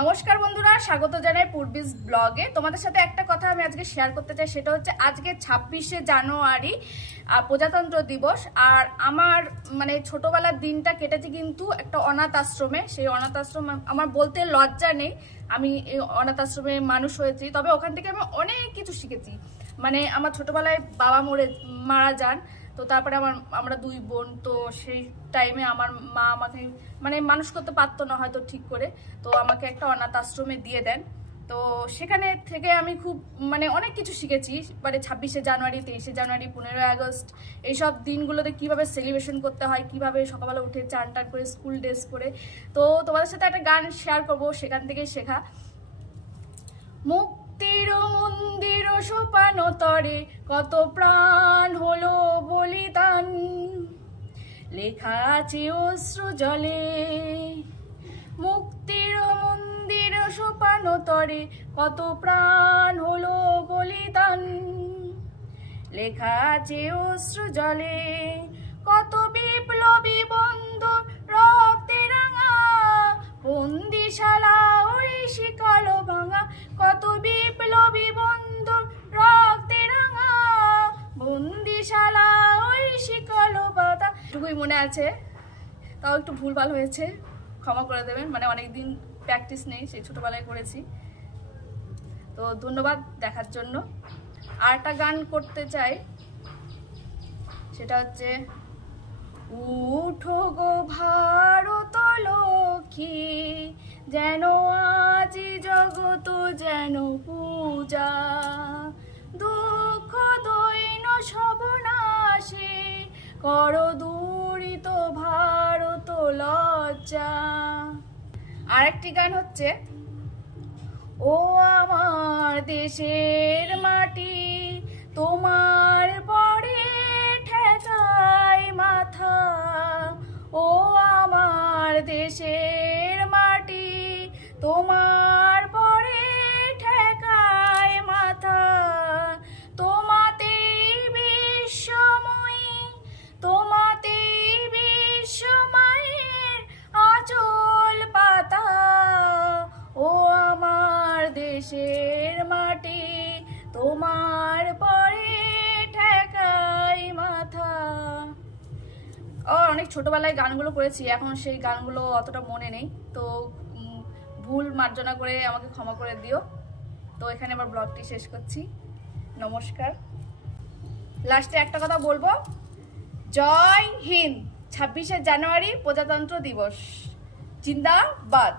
নমস্কার বন্ধুরা, স্বাগত জানাই পূর্বিস ব্লগে। তোমাদের সাথে একটা কথা আমি আজকে শেয়ার করতে চাই, সেটা হচ্ছে আজকে ছাব্বিশে জানুয়ারি প্রজাতন্ত্র দিবস। আর আমার মানে ছোটবেলার দিনটা কেটেছে কিন্তু একটা অনাথ আশ্রমে। সেই অনাথ আশ্রম আমার বলতে লজ্জা নেই, আমি এই অনাথ আশ্রমে মানুষ হয়েছি। তবে ওখান থেকে আমি অনেক কিছু শিখেছি। মানে আমার ছোটবেলায় বাবা মরে, মারা যান। তো তারপরে আমার, আমরা দুই বোন, তো সেই টাইমে আমার মা আমাকে মানে মানুষ করতে পারতো না হয়তো ঠিক করে। তো আমাকে একটা অনাথ আশ্রমে দিয়ে দেন। তো সেখানে থেকে আমি খুব মানে অনেক কিছু শিখেছি। মানে ছাব্বিশে জানুয়ারি, তেইশে জানুয়ারি, পনেরোই আগস্ট, এইসব দিনগুলোতে কীভাবে সেলিব্রেশন করতে হয়, কীভাবে সকালবেলা উঠে চান টান করে স্কুল ড্রেস করে। তো তোমাদের সাথে একটা গান শেয়ার করব, সেখান থেকে শেখা। মুক্তির মন্দির সোপানো তরে কত প্রাণ হলো বলিদান। লেখা আছে অশ্রু জলে, মুক্তির মন্দির সোপানো তরে কত প্রাণ হলো বলিদান। লেখা আছে অশ্রু জলে, কত বিপ্লবী বন্ধ রক্তে রাঙা বন্দিশালা মনে আছে। তাও একটু ভুলভাল হয়েছে, ক্ষমা করে দেবেন। মানে অনেক দিন প্র্যাকটিস নেই, সেই ছোটোবেলায় করেছি। তো ধন্যবাদ দেখার জন্য। আর একটা গান করতে চাই, সেটা হচ্ছে, উঠো গো ভারত লক্ষ্মী, যেন আজি জগত যেন পূজা। দুঃখ দৈন সবনাশে কর দূরিত ভারত লজ্জা। আরেকটি গান হচ্ছে, ও আমার দেশের মাটি, তোমার পরে ঠেকাই মাথা। ও আমার দেশের দেশের মাটি তোমার পরে ঠেকাই মাথা। ও অনেক ছোটবেলায় গানগুলো করেছি, এখন সেই গানগুলো অতটা মনে নেই। তো ভুল মার্জনা করে আমাকে ক্ষমা করে দিও। তো এখানে আমার ব্লগটি শেষ করছি। নমস্কার। লাস্টে একটা কথা বলব। জয় হিন্দ, ছাব্বিশে জানুয়ারি প্রজাতন্ত্র দিবস। জিন্দাবাদ।